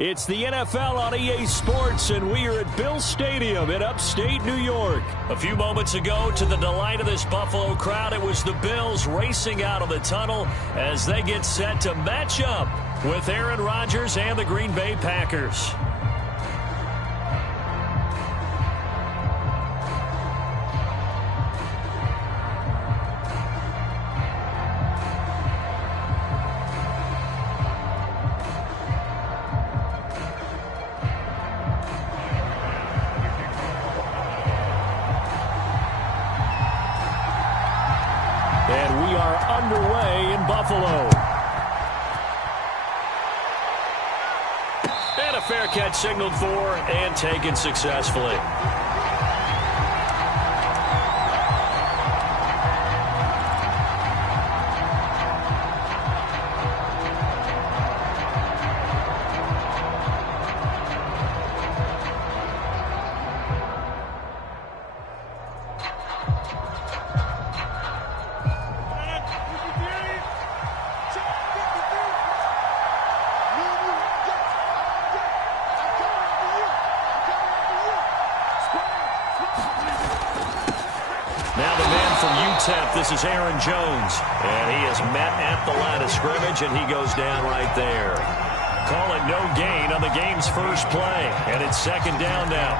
It's the NFL on EA Sports, and we are at Bill Stadium in upstate New York. A few moments ago, to the delight of this Buffalo crowd, it was the Bills racing out of the tunnel as they get set to match up with Aaron Rodgers and the Green Bay Packers. And we are underway in Buffalo. And a fair catch signaled for and taken successfully. Now the man from UTEP, this is Aaron Jones. And he is met at the line of scrimmage, and he goes down right there. Call it no gain on the game's first play. And it's second down now.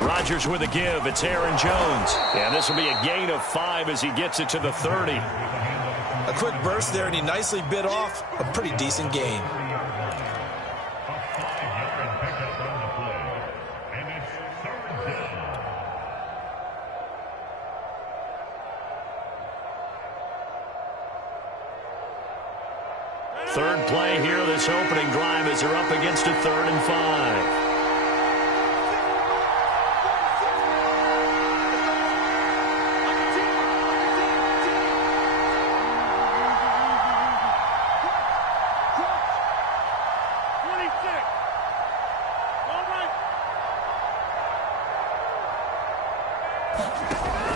Rodgers with a give. It's Aaron Jones. And this will be a gain of 5 as he gets it to the 30. A quick burst there, and he nicely bit off a pretty decent gain. Third play here, this opening drive as they're up against a 3rd and 5.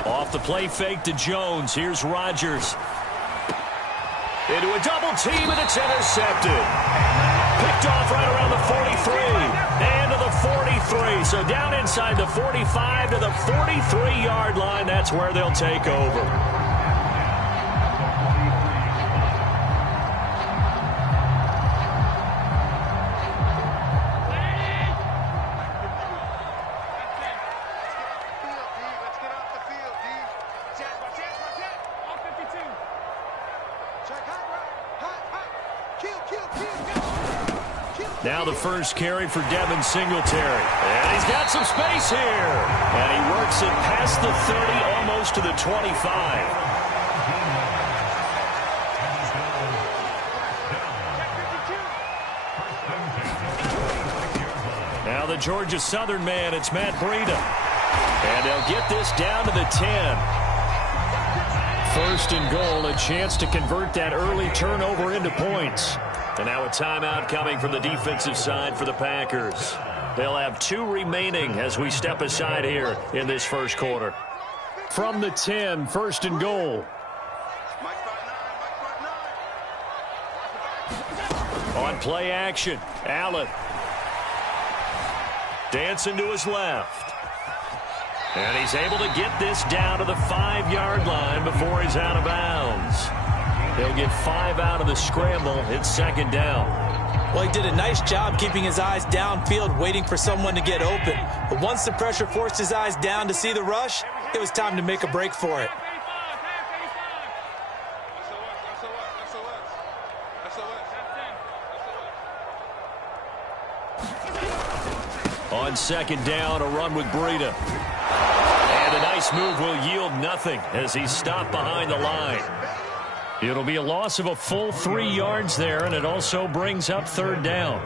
Off the play fake to Jones. Here's Rodgers. Into a double team, and it's intercepted. Picked off right around the 43. And to the 43. So down inside the 45 to the 43-yard line. That's where they'll take over. Now the first carry for Devin Singletary. And he's got some space here. And he works it past the 30, almost to the 25. Now the Georgia Southern man, it's Matt Breida. And they'll get this down to the 10. First and goal, a chance to convert that early turnover into points. And now a timeout coming from the defensive side for the Packers. They'll have 2 remaining as we step aside here in this first quarter. From the 10, first and goal. On play action, Allen. Dancing to his left. And he's able to get this down to the 5-yard line before he's out of bounds. He'll get 5 out of the scramble. It's second down. Well, he did a nice job keeping his eyes downfield, waiting for someone to get open. But once the pressure forced his eyes down to see the rush, it was time to make a break for it. On second down, a run with Breida. And a nice move will yield nothing as he's stopped behind the line. It'll be a loss of a full 3 yards there, and it also brings up third down.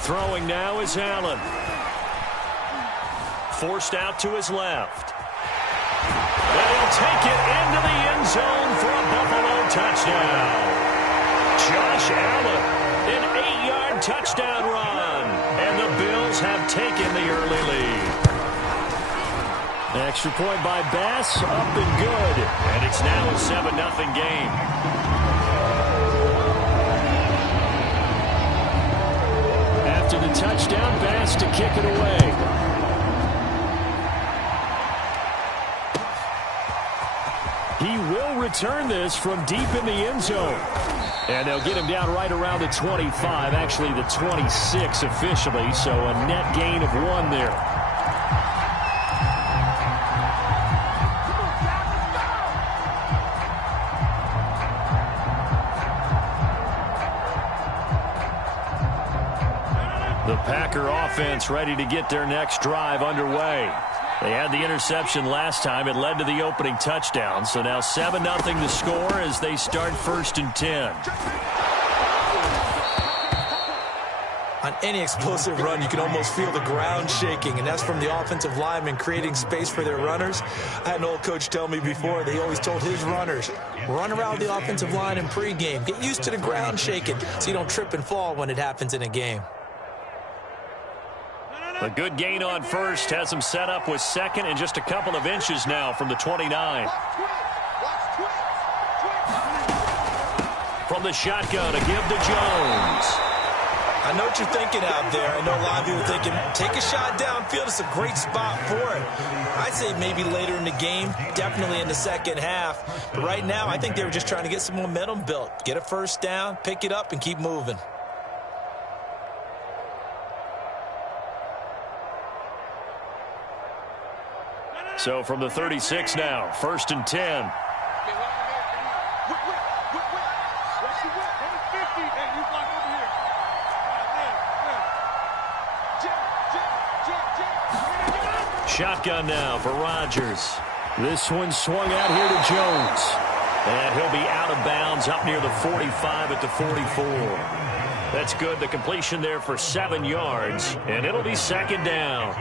Throwing now is Allen. Forced out to his left. And he'll take it into the end zone for a Buffalo touchdown. Josh Allen, an 8-yard touchdown run. And the Bills have taken the early lead. Extra point by Bass, up and good. And it's now a 7-0 game. After the touchdown, Bass to kick it away. He will return this from deep in the end zone. And they'll get him down right around the 25, actually the 26 officially, so a net gain of 1 there. The Packer offense ready to get their next drive underway. They had the interception last time. It led to the opening touchdown. So now 7-0 the score as they start 1st and 10. On any explosive run, you can almost feel the ground shaking, and that's from the offensive linemen creating space for their runners. I had an old coach tell me before, they always told his runners, run around the offensive line in pregame. Get used to the ground shaking so you don't trip and fall when it happens in a game. A good gain on first has him set up with 2nd and just a couple of inches now from the 29. From the shotgun, a give to Jones. I know what you're thinking out there. I know a lot of people are thinking, take a shot downfield. It's a great spot for it. I'd say maybe later in the game, definitely in the second half. But right now, I think they were just trying to get some momentum built. Get a first down, pick it up, and keep moving. So from the 36 now, 1st and 10. Shotgun now for Rodgers. This one swung out here to Jones. And he'll be out of bounds up near the 45 at the 44. That's good. The completion there for 7 yards. And it'll be 2nd down.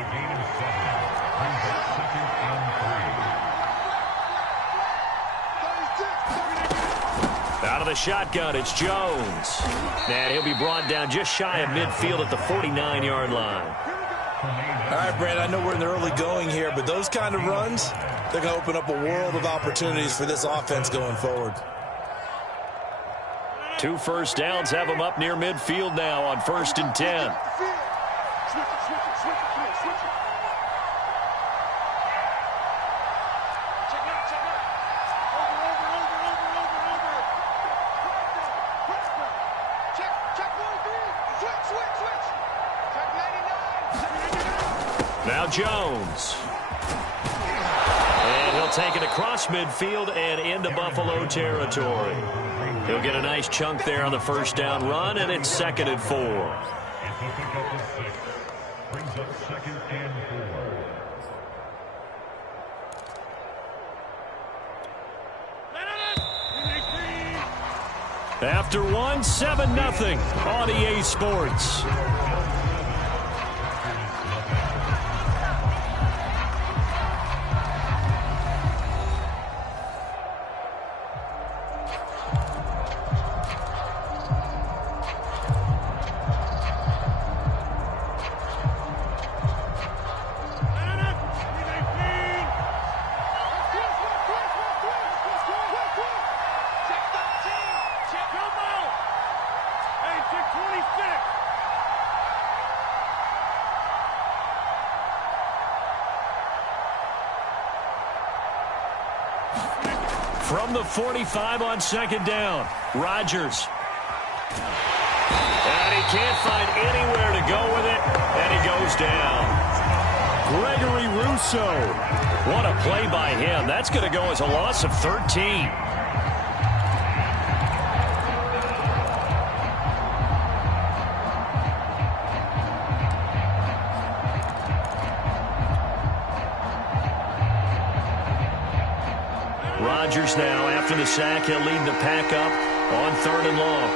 Out of the shotgun, it's Jones. And he'll be brought down just shy of midfield at the 49-yard line. All right, Brandon, I know we're in the early going here, but those kind of runs, they're going to open up a world of opportunities for this offense going forward. 2 first downs have them up near midfield now on 1st and 10. Now Jones. And he'll take it across midfield and into Buffalo territory. He'll get a nice chunk there on the first down run, and it's 2nd and 4. After 1, 7-0 on EA Sports. From the 45 on 2nd down, Rodgers. And he can't find anywhere to go with it, and he goes down. Gregory Rousseau. What a play by him. That's going to go as a loss of 13. Rodgers now, after the sack, he'll lead the pack up on 3rd and long.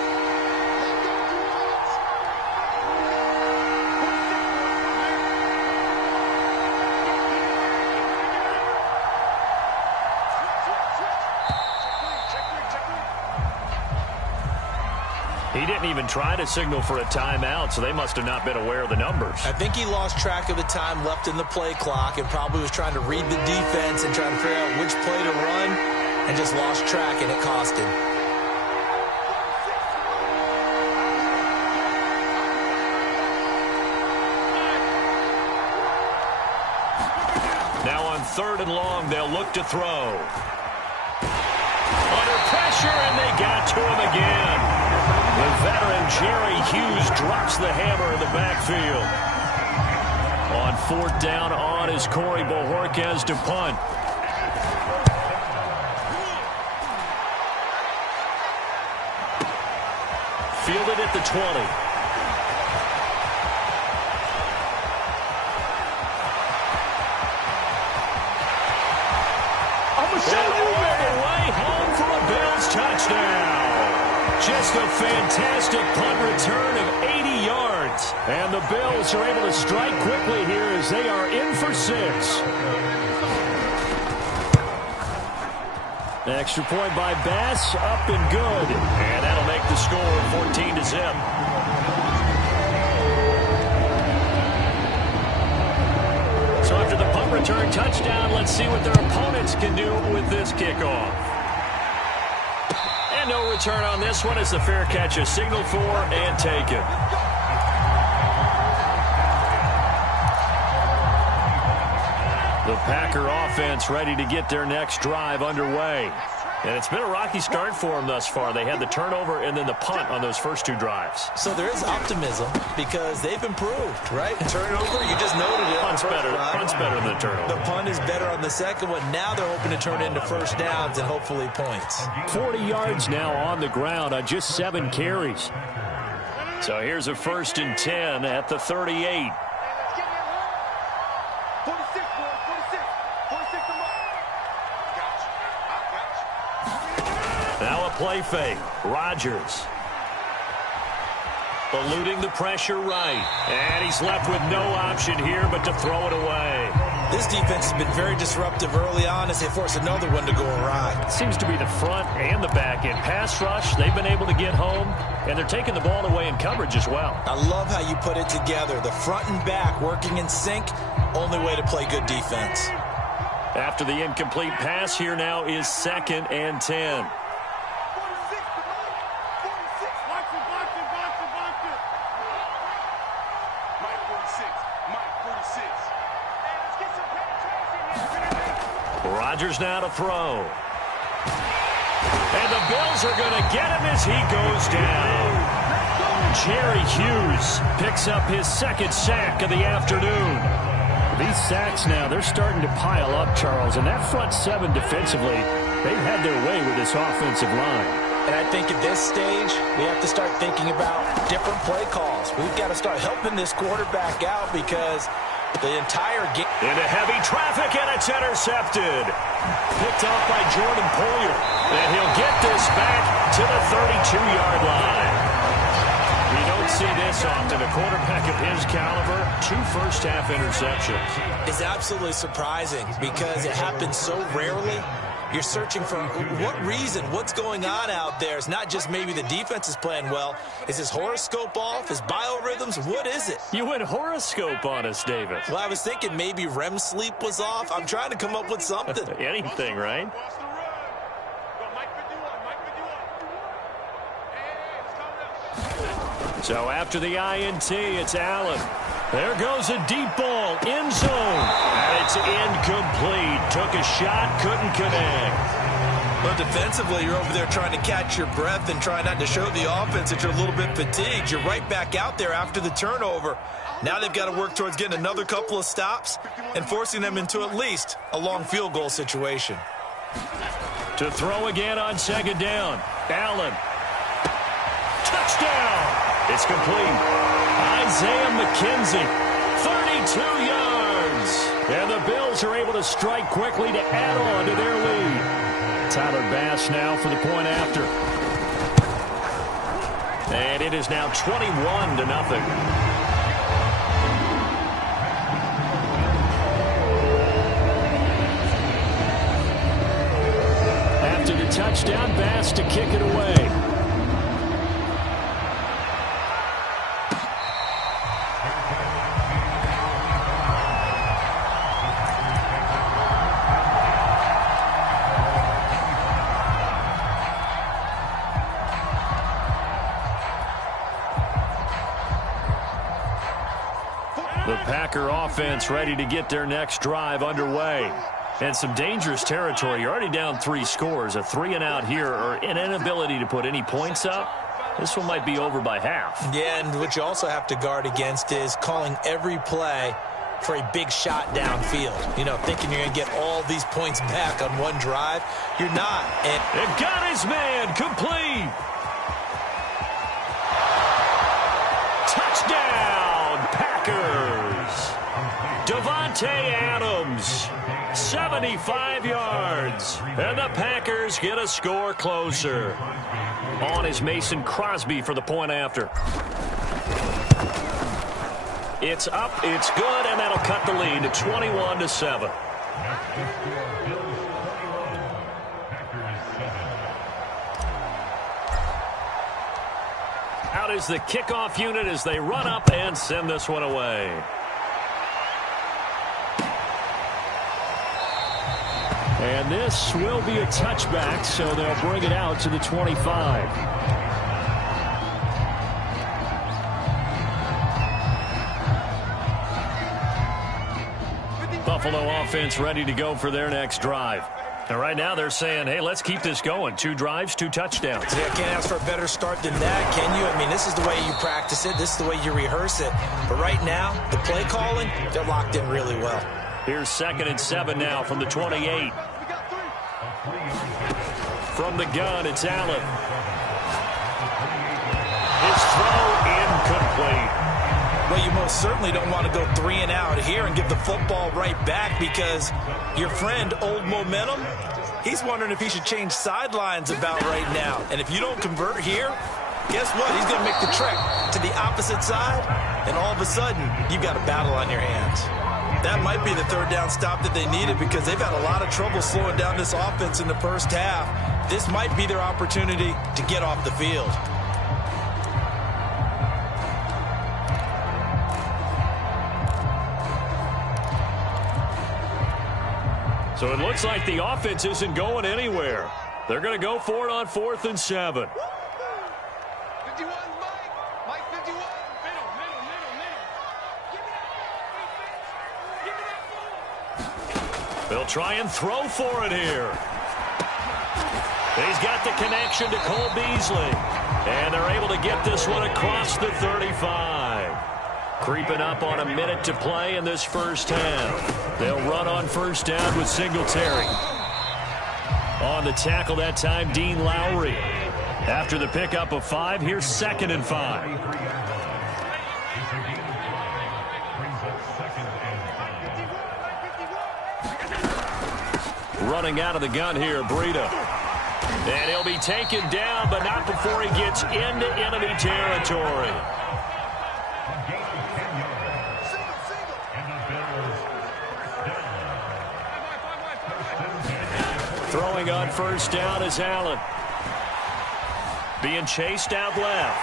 He didn't even try to signal for a timeout, so they must have not been aware of the numbers. I think he lost track of the time left in the play clock and probably was trying to read the defense and trying to figure out which play to run and just lost track, and it cost him. Now on 3rd and long, they'll look to throw. Under pressure, and they got to him again. The veteran Jerry Hughes drops the hammer in the backfield. On 4th down on is Corey Bojorquez to punt. Fielded at the 20. And all the way home for a Bills touchdown. Just a fantastic punt return of 80 yards. And the Bills are able to strike quickly here as they are in for 6. Extra point by Bass, up and good. And that'll make the score 14-0. So after the punt return touchdown, let's see what their opponents can do with this kickoff. And no return on this one as the fair catch is signaled for and taken. The Packer offense ready to get their next drive underway. And it's been a rocky start for them thus far. They had the turnover and then the punt on those first 2 drives. So there is optimism because they've improved, right? Turnover, you just noted it. Punt's better than the turnover. The punt is better on the second one. Now they're hoping to turn it into first downs and hopefully points. 40 yards now on the ground on just 7 carries. So here's a 1st and 10 at the 38. Now a play fake. Rodgers. Eluding the pressure right. And he's left with no option here but to throw it away. This defense has been very disruptive early on as they force another one to go awry. Seems to be the front and the back end. Pass rush, they've been able to get home, and they're taking the ball away in coverage as well. I love how you put it together. The front and back working in sync, only way to play good defense. After the incomplete pass, here now is 2nd and 10. Rodgers now to throw. And the Bills are going to get him as he goes down. Jerry Hughes picks up his 2nd sack of the afternoon. These sacks now, they're starting to pile up, Charles. And that front 7 defensively, they've had their way with this offensive line. And I think at this stage, we have to start thinking about different play calls. We've got to start helping this quarterback out because the entire game. Into heavy traffic, and it's intercepted. Picked off by Jordan Poyer. And he'll get this back to the 32-yard line. You don't see this often. A quarterback of his caliber, 2 first-half interceptions. It's absolutely surprising because it happens so rarely. You're searching for what reason, what's going on out there. It's not just maybe the defense is playing well. Is his horoscope off? His biorhythms? What is it? You went horoscope on us, David. Well, I was thinking maybe REM sleep was off. I'm trying to come up with something. Anything, right? So after the INT, it's Allen. There goes a deep ball, end zone, and it's incomplete. Took a shot, couldn't connect. Well, defensively, you're over there trying to catch your breath and try not to show the offense that you're a little bit fatigued. You're right back out there after the turnover. Now they've got to work towards getting another couple of stops and forcing them into at least a long field goal situation. To throw again on 2nd down, Allen. Touchdown! It's complete. Isaiah McKenzie, 32 yards. And the Bills are able to strike quickly to add on to their lead. Tyler Bass now for the point after. And it is now 21-0. After the touchdown, Bass to kick it away. Packer offense ready to get their next drive underway. And some dangerous territory. You're already down 3 scores. A 3-and-out here or an inability to put any points up. This one might be over by half. Yeah, and what you also have to guard against is calling every play for a big shot downfield. You know, thinking you're going to get all these points back on one drive. You're not. And got his man complete. Touchdown, Packers. Davante Adams, 75 yards. And the Packers get a score closer. On is Mason Crosby for the point after. It's up, it's good, and that'll cut the lead to 21-7. Out is the kickoff unit as they run up and send this one away. And this will be a touchback, so they'll bring it out to the 25. Buffalo offense ready to go for their next drive. And right now they're saying, hey, let's keep this going. 2 drives, 2 touchdowns. Yeah, can't ask for a better start than that, can you? I mean, this is the way you practice it. This is the way you rehearse it. But right now, the play calling, they're locked in really well. Here's 2nd and 7 now from the 28. From the gun, it's Allen. His throw incomplete. Well, you most certainly don't want to go 3-and-out here and give the football right back because your friend, Old Momentum, he's wondering if he should change sidelines about right now. And if you don't convert here, guess what? He's going to make the trek to the opposite side, and all of a sudden, you've got a battle on your hands. That might be the 3rd down stop that they needed because they've had a lot of trouble slowing down this offense in the first half. This might be their opportunity to get off the field. So it looks like the offense isn't going anywhere. They're going to go for it on 4th and 7. 51, Mike 51. Middle. They'll try and throw for it here. He's got the connection to Cole Beasley. And they're able to get this one across the 35. Creeping up on a minute to play in this first half. They'll run on 1st down with Singletary. On the tackle that time, Dean Lowry. After the pickup of 5, here's 2nd and 5. Running out of the gun here, Breida. And he'll be taken down, but not before he gets into enemy territory. Throwing on 1st down is Allen. Being chased out left.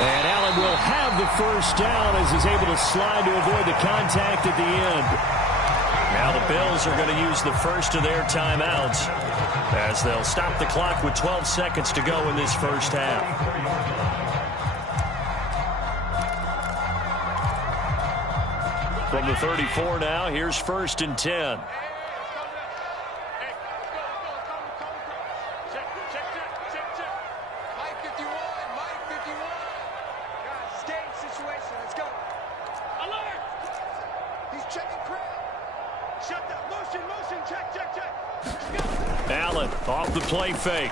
And Allen will have the 1st down as he's able to slide to avoid the contact at the end. Now the Bills are going to use the first of their timeouts as they'll stop the clock with 12 seconds to go in this first half. From the 34 now, here's 1st and 10. Allen off the play fake.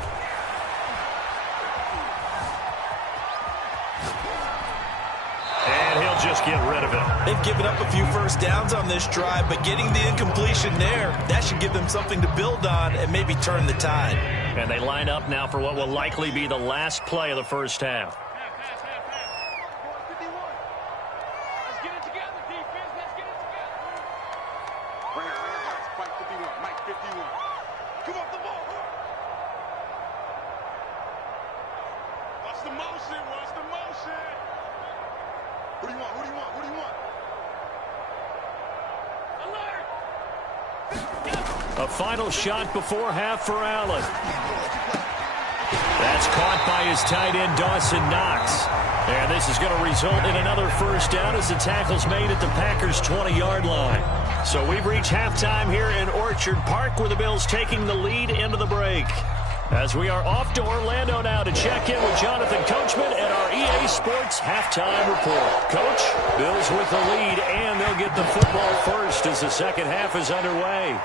And he'll just get rid of it. They've given up a few 1st downs on this drive, but getting the incompletion there, that should give them something to build on and maybe turn the tide. And they line up now for what will likely be the last play of the first half. A final shot before half for Allen. That's caught by his tight end, Dawson Knox. And this is going to result in another first down as the tackle's made at the Packers' 20-yard line. So we've reached halftime here in Orchard Park, where the Bills taking the lead into the break. As we are off to Orlando now to check in with Jonathan Coachman and our EA Sports halftime report. Coach, Bills with the lead, and they'll get the football first as the second half is underway.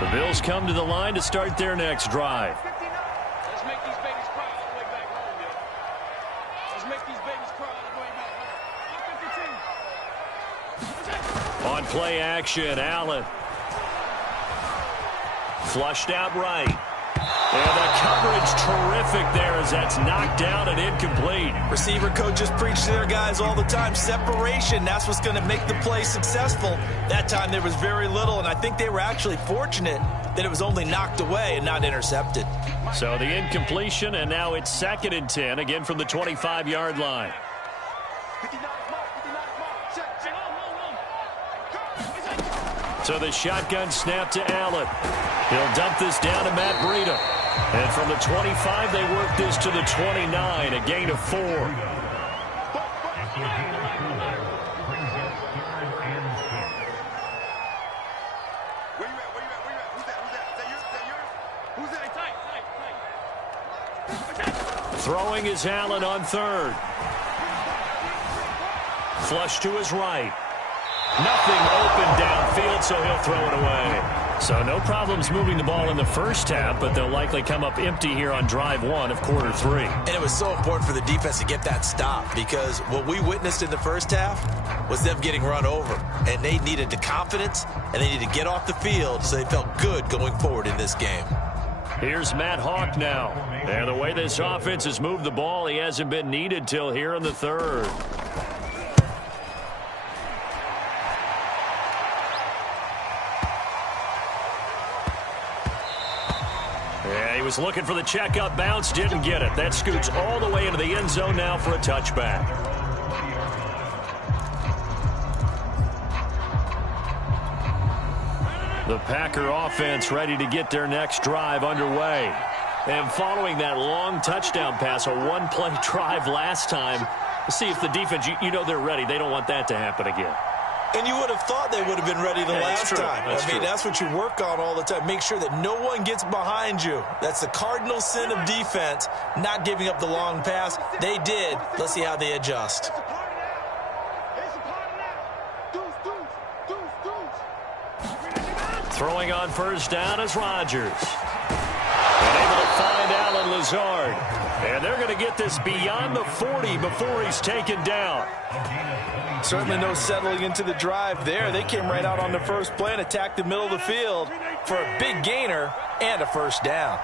The Bills come to the line to start their next drive. Let's make these babies cry all the way back home, yo. Let's make these babies cry all the way back home. On play action, Allen. Flushed out right. And the coverage terrific there as that's knocked down and incomplete. Receiver coaches preach to their guys all the time. Separation, that's what's going to make the play successful. That time there was very little, and I think they were actually fortunate that it was only knocked away and not intercepted. So the incompletion, and now it's 2nd and 10, again from the 25-yard line. So the shotgun snap to Allen. He'll dump this down to Matt Breida. And from the 25, they work this to the 29, a gain of 4. Throwing is Allen on 3rd. Flush to his right. Nothing open downfield, so he'll throw it away. So no problems moving the ball in the first half, but they'll likely come up empty here on drive 1 of quarter 3. And it was so important for the defense to get that stop, because what we witnessed in the first half was them getting run over. And they needed the confidence, and they needed to get off the field so they felt good going forward in this game. Here's Matt Hawk now. And the way this offense has moved the ball, he hasn't been needed till here in the 3rd. Yeah, he was looking for the checkup bounce, didn't get it. That scoots all the way into the end zone now for a touchback. The Packer offense ready to get their next drive underway. And following that long touchdown pass, a one-play drive last time, let's see if the defense, you know they're ready. They don't want that to happen again. And you would have thought they would have been ready the last time. I mean, that's what you work on all the time. Make sure that no one gets behind you. That's the cardinal sin of defense, not giving up the long pass. They did. Let's see how they adjust. Throwing on first down is Rodgers. And able to find Alan Lazard. And they're going to get this beyond the 40 before he's taken down. Certainly no settling into the drive there. They came right out on the first play and attacked the middle of the field for a big gainer and a first down.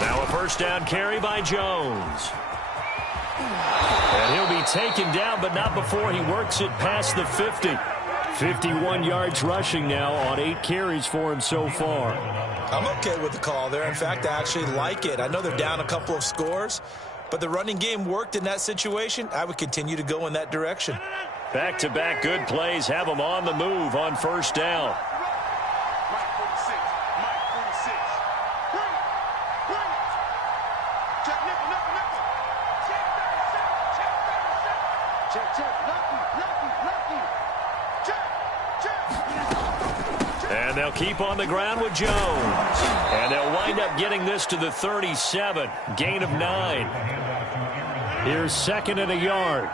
Now a first down carry by Jones. And he'll be taken down, but not before he works it past the 50. 51 yards rushing now on 8 carries for him so far. I'm okay with the call there. In fact, I actually like it. I know they're down a couple of scores, but the running game worked in that situation. I would continue to go in that direction. Back-to-back good plays have them on the move on first down. And they'll keep on the ground with Jones. And they'll wind up getting this to the 37. Gain of 9. Here's 2nd and a yard.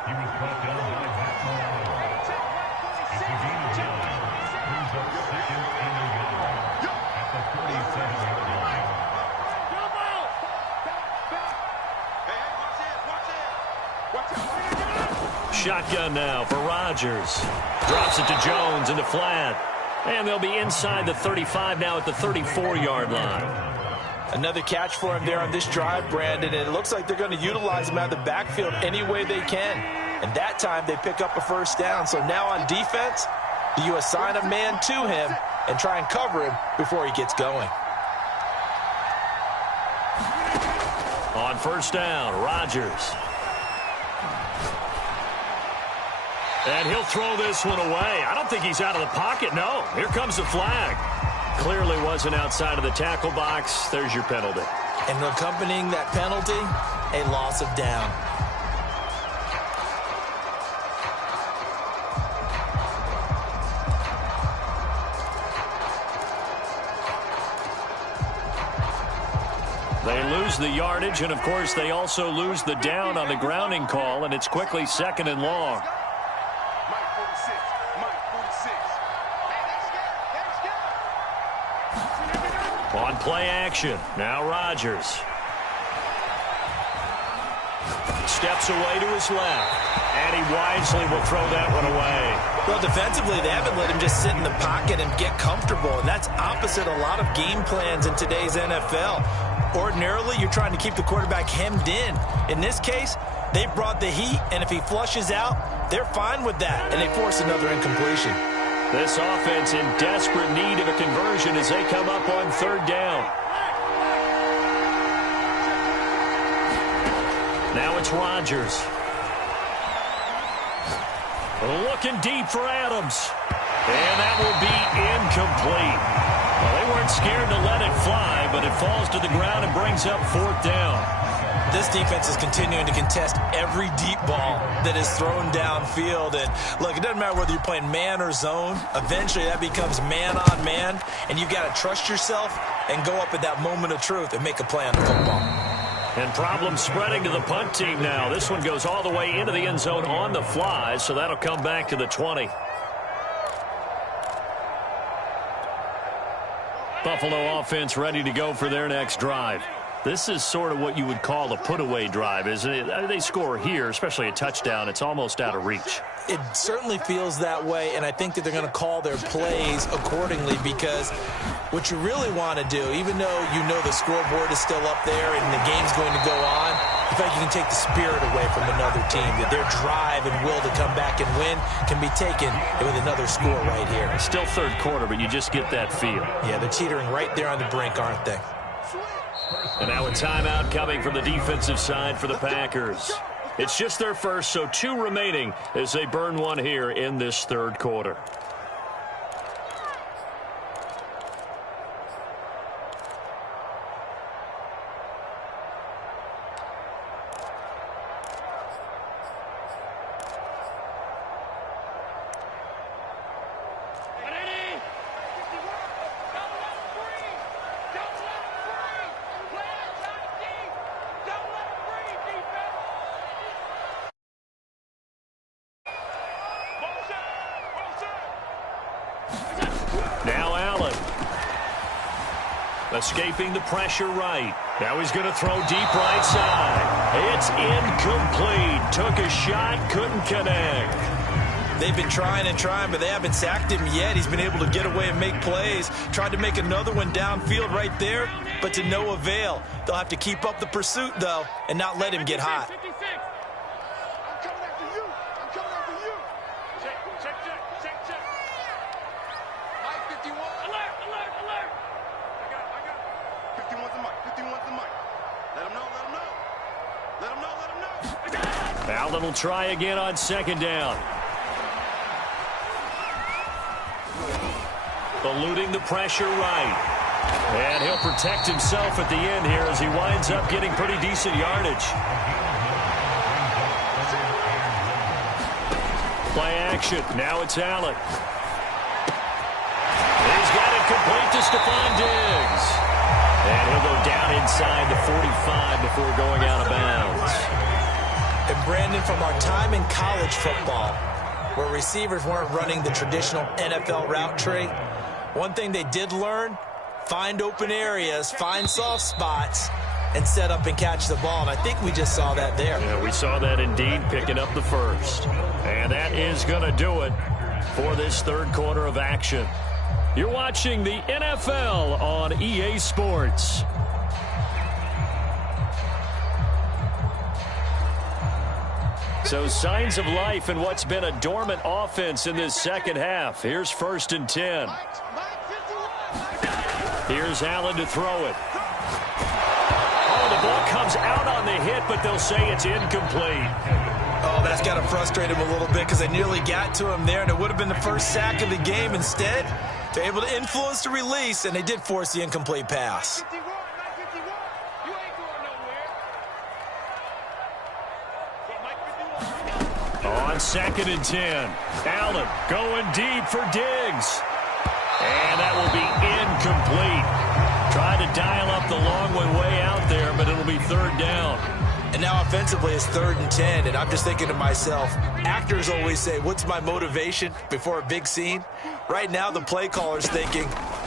Shotgun now for Rodgers. Drops it to Jones into flat. And they'll be inside the 35 now at the 34-yard line. Another catch for him there on this drive, Brandon. And it looks like they're going to utilize him out of the backfield any way they can. And that time they pick up a first down. So now on defense, do you assign a man to him and try and cover him before he gets going. On first down, Rodgers. And he'll throw this one away. I don't think he's out of the pocket. No, here comes the flag. Clearly wasn't outside of the tackle box. There's your penalty. And accompanying that penalty, a loss of down. They lose the yardage, and, of course, they also lose the down on the grounding call, and it's quickly 2nd and long. On play action, now Rodgers. Steps away to his left, and he wisely will throw that one away. Well, defensively, they haven't let him just sit in the pocket and get comfortable, and that's opposite a lot of game plans in today's NFL. Ordinarily, you're trying to keep the quarterback hemmed in. In this case, they brought the heat, and if he flushes out, they're fine with that, and they force another incompletion. This offense in desperate need of a conversion as they come up on 3rd down. Now it's Rodgers. Looking deep for Adams. And that will be incomplete. Well, they weren't scared to let it fly, but it falls to the ground and brings up 4th down. This defense is continuing to contest every deep ball that is thrown downfield. And, look, it doesn't matter whether you're playing man or zone. Eventually, that becomes man-on-man, and you've got to trust yourself and go up at that moment of truth and make a play on the football. And problems spreading to the punt team now. This one goes all the way into the end zone on the fly, so that'll come back to the 20. Buffalo offense ready to go for their next drive. This is sort of what you would call a put-away drive, isn't it? They score here, especially a touchdown. It's almost out of reach. It certainly feels that way, and I think that they're going to call their plays accordingly, because what you really want to do, even though you know the scoreboard is still up there and the game's going to go on, in fact, you can take the spirit away from another team, that their drive and will to come back and win can be taken with another score right here. It's still 3rd quarter, but you just get that feel. Yeah, they're teetering right there on the brink, aren't they? And now a timeout coming from the defensive side for the Packers. It's just their first, so 2 remaining as they burn one here in this 3rd quarter. Now Allen. Escaping the pressure right. Now he's going to throw deep right side. It's incomplete. Took a shot, couldn't connect. They've been trying and trying, but they haven't sacked him yet. He's been able to get away and make plays. Tried to make another one downfield right there, but to no avail. They'll have to keep up the pursuit, though, and not let him get hot. Allen will try again on 2nd down. Eluding the pressure right. And he'll protect himself at the end here as he winds up getting pretty decent yardage. Play action. Now it's Allen. He's got it complete to Stephon Diggs. And he'll go down inside the 45 before going out of bounds. And Brandon, from our time in college football, where receivers weren't running the traditional NFL route tree, one thing they did learn, find open areas, find soft spots, and set up and catch the ball. And I think we just saw that there. Yeah, we saw that indeed, picking up the first. And that is going to do it for this 3rd quarter of action. You're watching the NFL on EA Sports. So signs of life in what's been a dormant offense in this 2nd half. Here's 1st and 10. Here's Allen to throw it. Oh, the ball comes out on the hit, but they'll say it's incomplete. Oh, that's got to frustrate him a little bit because they nearly got to him there, and it would have been the first sack of the game. Instead, they're able to influence the release, and they did force the incomplete pass. On 2nd and 10, Allen going deep for Diggs. And that will be incomplete. Tried to dial up the long one way out there, but it'll be 3rd down. And now offensively it's 3rd and 10, and I'm just thinking to myself, actors always say, what's my motivation before a big scene? Right now the play caller's thinking,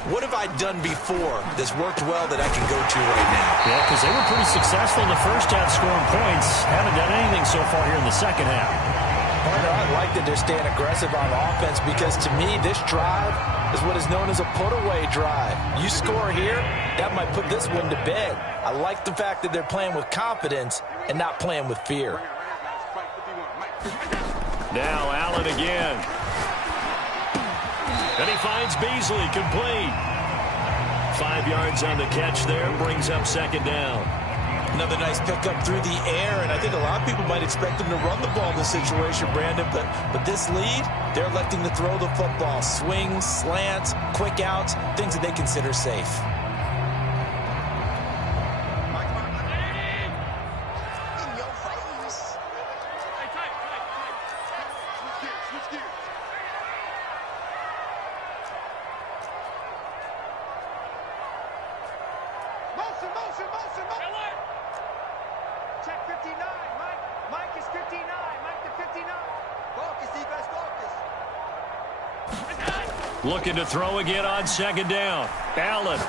what have I done before that's worked well that I can go to right now? Yeah, because they were pretty successful in the first half scoring points. Haven't done anything so far here in the second half. Partner, I like that they're staying aggressive on offense because to me this drive is what is known as a put-away drive. You score here, that might put this one to bed. I like the fact that they're playing with confidence and not playing with fear. Now Allen again. And he finds Beasley complete. 5 yards on the catch there, brings up 2nd down. Another nice pickup through the air, and I think a lot of people might expect them to run the ball in this situation, Brandon, but this lead, they're electing to throw the football. Swings, slants, quick outs, things that they consider safe. Looking to throw again on 2nd down. Allen.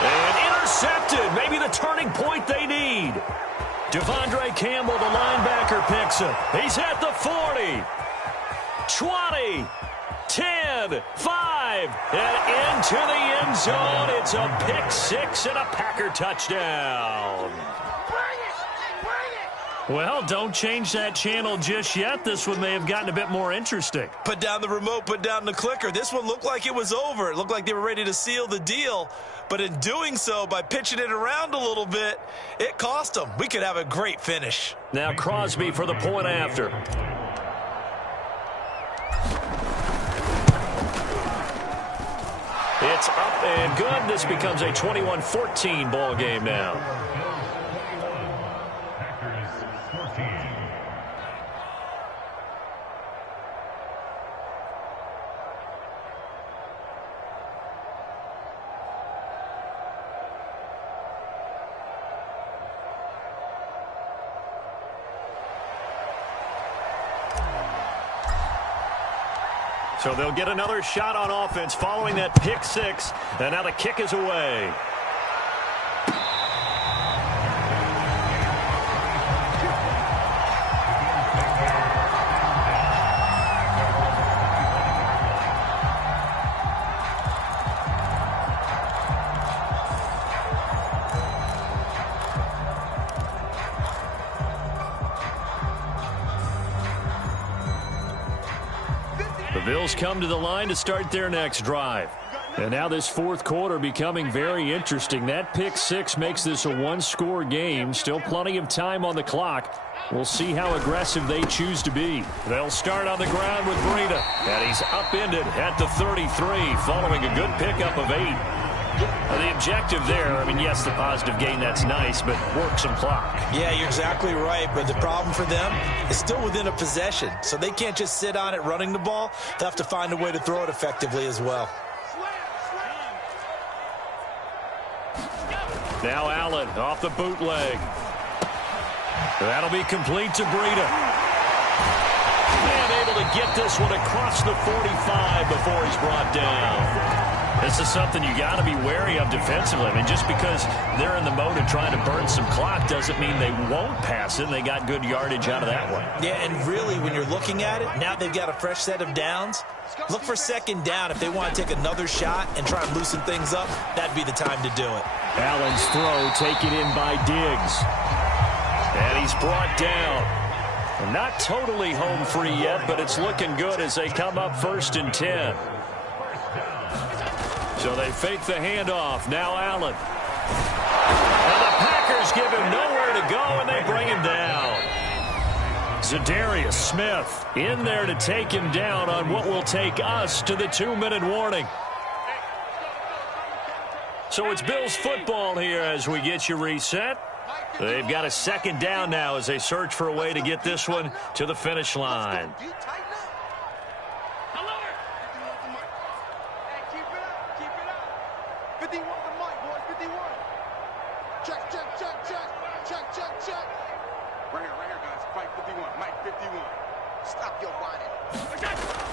And intercepted. Maybe the turning point they need. Devondre Campbell, the linebacker, picks him. He's at the 40. 20. 10. 5. And into the end zone. It's a pick 6 and a Packer touchdown. Well, don't change that channel just yet. This one may have gotten a bit more interesting. Put down the remote, put down the clicker. This one looked like it was over. It looked like they were ready to seal the deal. But in doing so, by pitching it around a little bit, it cost them. We could have a great finish. Now Crosby for the point after. It's up and good. This becomes a 21-14 ball game now. So they'll get another shot on offense following that pick 6. And now the kick is away. The Bills come to the line to start their next drive. And now this 4th quarter becoming very interesting. That pick 6 makes this a 1-score game. Still plenty of time on the clock. We'll see how aggressive they choose to be. They'll start on the ground with Breida. And he's upended at the 33 following a good pickup of 8. The objective there, I mean, yes, the positive gain, that's nice, but work some clock. Yeah, you're exactly right, but the problem for them is still within a possession, so they can't just sit on it running the ball. They'll have to find a way to throw it effectively as well. Now Allen off the bootleg. That'll be complete to Breida. And able to get this one across the 45 before he's brought down. This is something you got to be wary of defensively. I mean, just because they're in the mode of trying to burn some clock doesn't mean they won't pass it. And they got good yardage out of that one. Yeah, and really, when you're looking at it, now they've got a fresh set of downs. Look for 2nd down. If they want to take another shot and try and loosen things up, that'd be the time to do it. Allen's throw taken in by Diggs. And he's brought down. And not totally home free yet, but it's looking good as they come up 1st and 10. So they fake the handoff. Now Allen. And the Packers give him nowhere to go, and they bring him down. Zadarius Smith in there to take him down on what will take us to the 2-minute warning. So it's Bills football here as we get you reset. They've got a second down now as they search for a way to get this one to the finish line.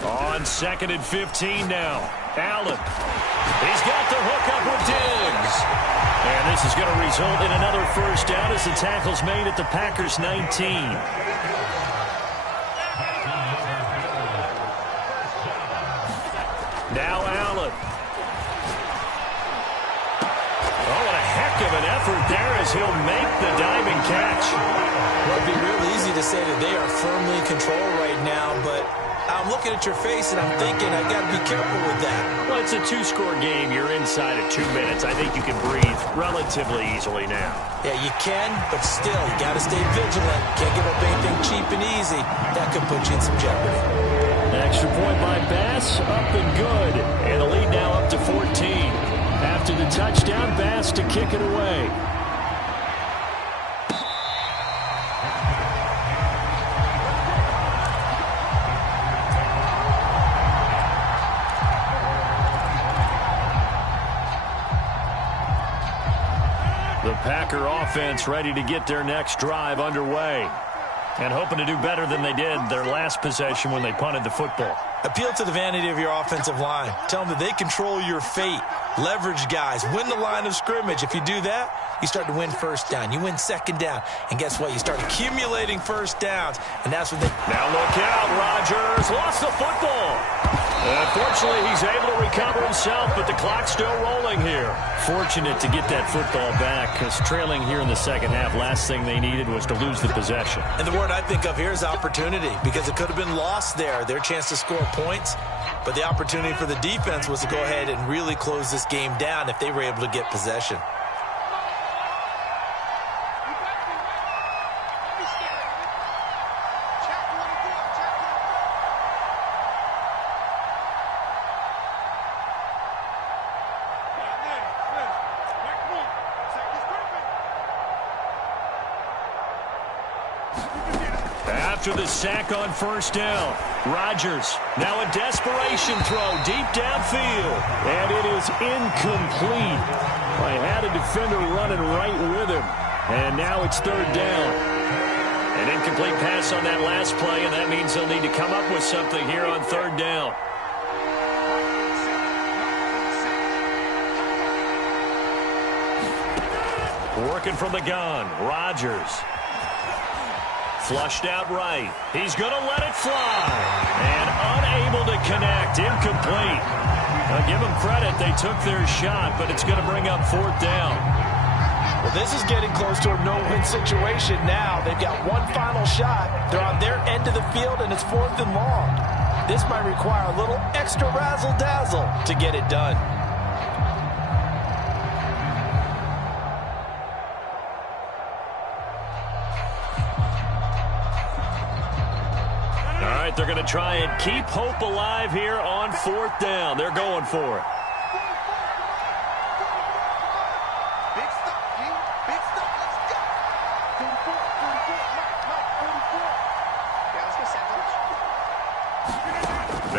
On 2nd and 15 now. Allen. He's got the hook up with Diggs. And this is going to result in another first down as the tackle's made at the Packers' 19. Now Allen. Oh, what a heck of an effort there as he'll make the diving catch. Well, it'd be real easy to say that they are firmly in control right now, but I'm looking at your face and I'm thinking I've got to be careful with that. Well, it's a 2-score game. You're inside of 2 minutes. I think you can breathe relatively easily now. Yeah, you can, but still, you got to stay vigilant. Can't give up anything cheap and easy. That could put you in some jeopardy. Extra point by Bass, up and good. And the lead now up to 14. After the touchdown, Bass to kick it away. The Packer offense ready to get their next drive underway. And hoping to do better than they did their last possession when they punted the football. Appeal to the vanity of your offensive line. Tell them that they control your fate. Leverage guys. Win the line of scrimmage. If you do that, you start to win first down. You win second down. And guess what? You start accumulating first downs. And that's what they... Now look out. Rodgers lost the football. Unfortunately, he's able to recover himself, but the clock's still rolling here. Fortunate to get that football back, because trailing here in the second half, last thing they needed was to lose the possession. And the word I think of here is opportunity, because it could have been lost there, their chance to score points. But the opportunity for the defense was to go ahead and really close this game down if they were able to get possession. After the sack on first down, Rodgers now a desperation throw deep downfield, and it is incomplete. I had a defender running right with him, and now it's third down. An incomplete pass on that last play, and that means they'll need to come up with something here on third down. Working from the gun, Rodgers. Flushed out right. He's going to let it fly. And unable to connect. Incomplete. Now, give them credit. They took their shot, but it's going to bring up fourth down. Well, this is getting close to a no-win situation now. They've got one final shot. They're on their end of the field, and it's 4th and long. This might require a little extra razzle-dazzle to get it done. They're going to try and keep hope alive here on fourth down. They're going for it. Big stop, G. Big stop. Let's go. 44, 44, Mike, 44. Yeah, let's go,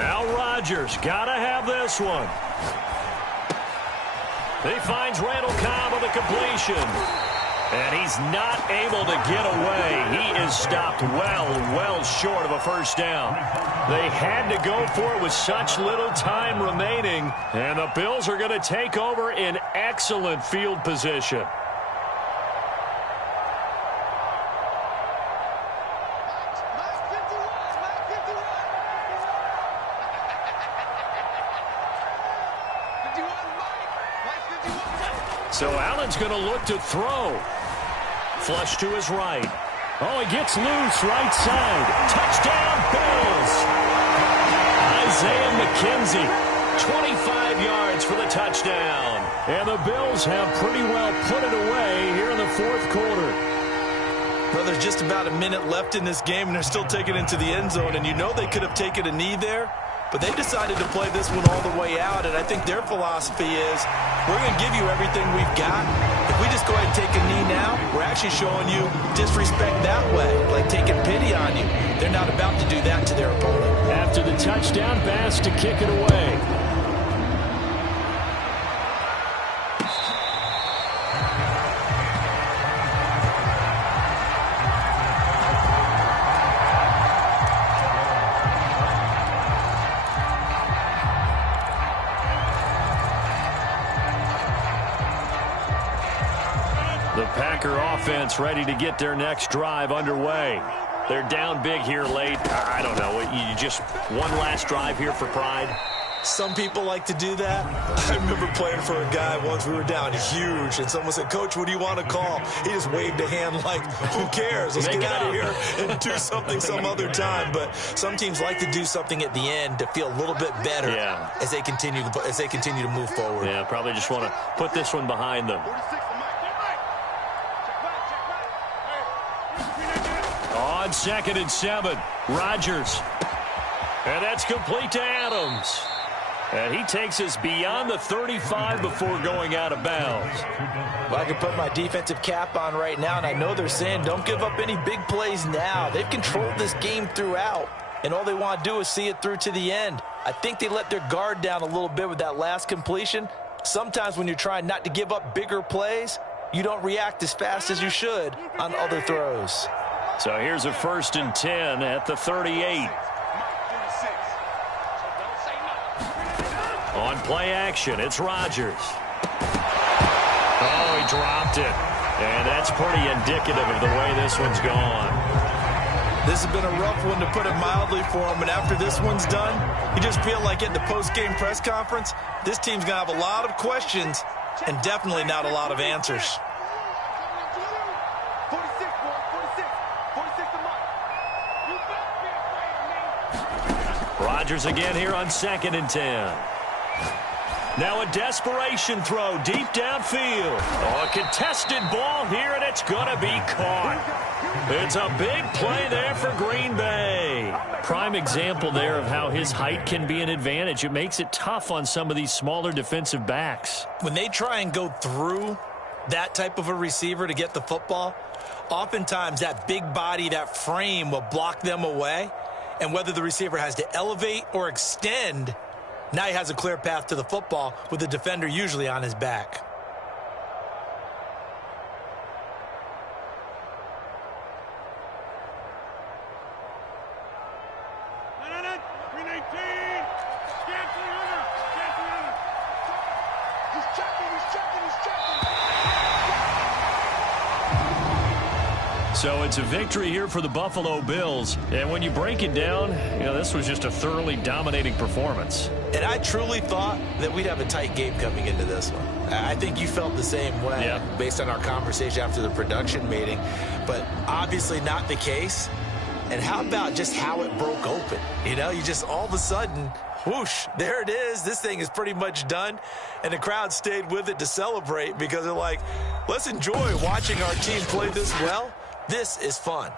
Now Rodgers got to have this one. He finds Randall Cobb with a completion. And he's not able to get away. He is stopped well short of a first down. They had to go for it with such little time remaining. And the Bills are going to take over in excellent field position. So Allen's going to look to throw. Flush to his right. Oh, he gets loose right side. Touchdown, Bills. Isaiah McKenzie 25 yards for the touchdown. And the Bills have pretty well put it away here in the fourth quarter. Well, there's just about a minute left in this game, and they're still taking it into the end zone. And you know they could have taken a knee there, but they decided to play this one all the way out. And I think their philosophy is, we're going to give you everything we've got. If we just go ahead and take a knee now, we're actually showing you disrespect that way, like taking pity on you. They're not about to do that to their opponent. After the touchdown pass to kick it away. The Packer offense ready to get their next drive underway. They're down big here late. I don't know. You just one last drive here for pride? Some people like to do that. I remember playing for a guy once. We were down huge, and someone said, "Coach, what do you want to call?" He just waved a hand like, "Who cares? Let's get out of here and do something some other time." But some teams like to do something at the end to feel a little bit better as they continue to move forward. Yeah, probably just want to put this one behind them. On 2nd and 7, Rodgers. And that's complete to Adams. And he takes us beyond the 35 before going out of bounds. Well, I can put my defensive cap on right now, and I know they're saying don't give up any big plays now. They've controlled this game throughout, and all they want to do is see it through to the end. I think they let their guard down a little bit with that last completion. Sometimes when you're trying not to give up bigger plays, you don't react as fast as you should on other throws. So here's a 1st and 10 at the 38. On play action, it's Rodgers. Oh, he dropped it. And that's pretty indicative of the way this one's gone. This has been a rough one, to put it mildly, for him. And after this one's done, you just feel like at the post-game press conference, this team's going to have a lot of questions and definitely not a lot of answers. Rodgers again here on 2nd and 10. Now a desperation throw deep downfield. Oh, a contested ball here, and it's going to be caught. It's a big play there for Green Bay. Prime example there of how his height can be an advantage. It makes it tough on some of these smaller defensive backs. When they try and go through that type of a receiver to get the football, oftentimes that big body, that frame will block them away. And whether the receiver has to elevate or extend, now he has a clear path to the football with the defender usually on his back. So it's a victory here for the Buffalo Bills. And when you break it down, this was just a thoroughly dominating performance. And I truly thought that we'd have a tight game coming into this one. I think you felt the same way based on our conversation after the production meeting. But obviously not the case. And how about just how it broke open? You just all of a sudden, whoosh, there it is. This thing is pretty much done. And the crowd stayed with it to celebrate because they're like, let's enjoy watching our team play this well. This is fun.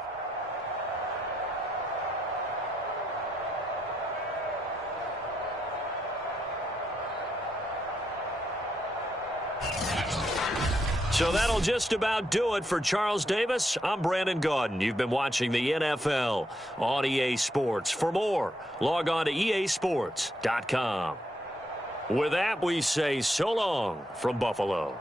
So that'll just about do it for Charles Davis. I'm Brandon Gaudin. You've been watching the NFL on EA Sports. For more, log on to easports.com. With that, we say so long from Buffalo.